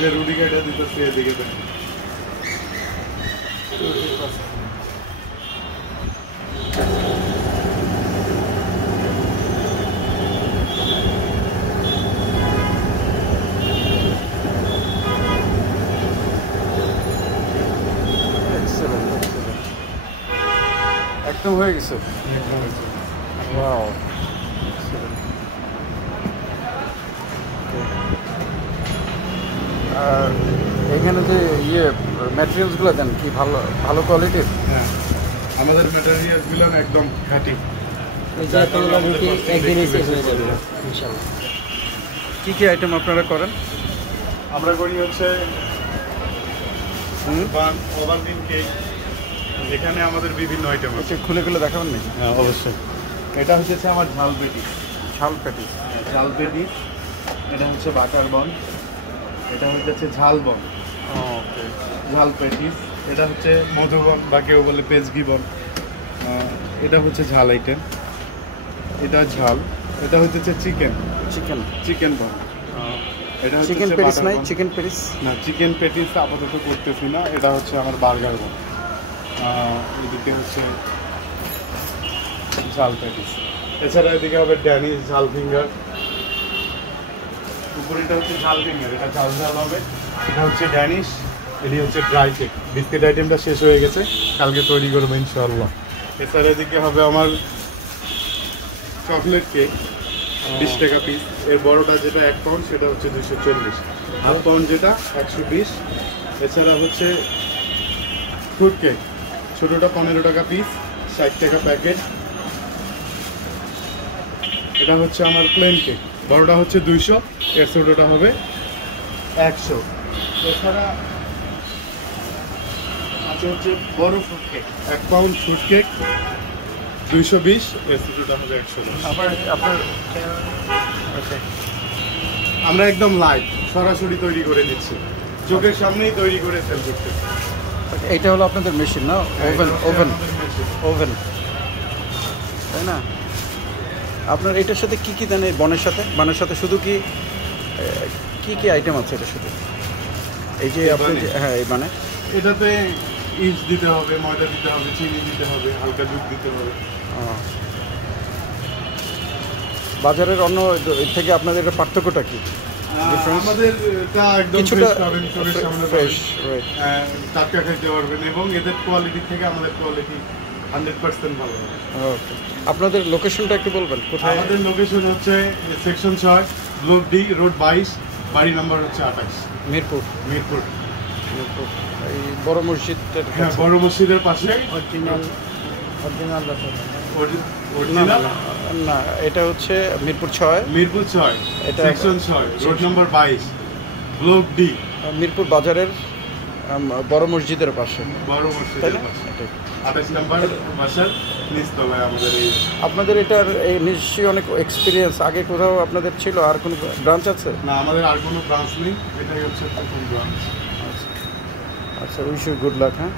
যে রুটি কাটা দিতেছে এদিকে দেখেন। একদম হয়ে গেছে। ওয়াও, আর এখানে যে ম্যাটেরিয়ালসগুলো দেন কি ভালো ভালো কোয়ালিটির? হ্যাঁ, আমাদের ম্যাটেরিয়ালসগুলো একদম খাঁটি। কি কি আইটেম আপনারা করেন? আমরা করি হচ্ছে ওভালটিন কেক। এখানে আমাদের বিভিন্ন আইটেম আছে। খুলে খুলে দেখাবেন নাকি? হ্যাঁ, অবশ্যই। এটা হচ্ছে আমার ঝাল পেটি। ঝাল পেটি, ঝাল পেটি। এটা হচ্ছে বাটার বন। এটা হচ্ছে ঝাল বন। ওকে, ঝাল পেটিস। এটা হচ্ছে মধুবন বা কেউ বলে পেজগি বন। এটা হচ্ছে ঝাল আইটেম। এটা ঝাল। এটা হচ্ছে চিকেন চিকেন বন। এটা হচ্ছে চিকেন পেটিস নাই? চিকেন পেটিস না, চিকেন পেটিস আপাতত করতেছি না। এটা হচ্ছে আমার বার্গার বন। এদিকে হচ্ছে ঝাল প্যাটিস। এছাড়া এদিকে হবে ড্যানিশ ঝাল ফিঙ্গার। উপরেটা হচ্ছে ঝাল ফিঙ্গার, এটা ঝাল ঝাল হবে। এটা হচ্ছে ড্যানিশ, এটি হচ্ছে ড্রাই কেক। বিস্কিট আইটেমটা শেষ হয়ে গেছে, কালকে তৈরি করবো ইনশাআল্লাহ। এছাড়া এদিকে হবে আমার চকলেট কেক, 20 টাকা পিস। এর বড়টা যেটা 1 পাউন্ড সেটা হচ্ছে 240, হাফ পাউন্ড যেটা 120। এছাড়া হচ্ছে ফ্রুট কেক, ছোটোটা 15 টাকা পিস, 60 টাকা প্যাকেট। এটা হচ্ছে আমার প্লেন কেক, বড়টা হচ্ছে 200, এর ছোটোটা হবে 100। এছাড়া আছে হচ্ছে বড় fruit cake, 1 pound fruit cake 220, এর ছোটোটা হবে 100। আপনার আমরা একদম লাইভ সরাসরি তৈরি করে নিচ্ছি, চোখের সামনেই তৈরি করে সেল করতেছি। এইটা হলো আপনাদের মেশিন না? ওভেন তাই না? আপনার এটার সাথে কি কি দেন? এই বনের সাথে শুধু কি কি আইটেম আছে এটার সাথে? এই যে আপনি হ্যাঁ, এই মানে এটাতে ইস্ট দিতে হবে, ময়দা দিতে হবে, চিনি দিতে হবে, হালকা দুধ দিতে হবে। বাজারের অন্য থেকে আপনাদের এটা পার্থক্যটা কি? আমাদের এটা একদম কিছুটা ফ্রেশ, টাটকা খেতে পারবেন এবং এদের কোয়ালিটি থেকে আমাদের কোয়ালিটি 100% ভালো হবে। ওকে, আপনাদের লোকেশনটা একটু বলবেন কোথায়? আমাদের লোকেশন হচ্ছে সেকশন 6, ব্লক ডি, রোড 22, বাড়ি নাম্বার হচ্ছে 28, মিরপুর। এই বড় মসজিদটার কাছে? হ্যাঁ, বড় মসজিদের পাশে। অরিজিনাল না, এটা হচ্ছে মিরপুর 6, এটা section 6, road number 22, block D, Mirpur বাজারের বড় মসজিদের পাশে। বড় মসজিদের পাশে 28 নাম্বার বাসার নিচতলায় আমাদের এই। আপনাদের এটার এই নিশ্চয়ই অনেক এক্সপিরিয়েন্স, আগে কোথাও আপনাদের ছিল? আর কোনো ব্রাঞ্চ আছে? না, আমাদের আর কোনো ব্রাঞ্চ নেই, এটাই হচ্ছে প্রথম ব্রাঞ্চ। আচ্ছা, উইশ ইউ গুড লাক। হ্যাঁ।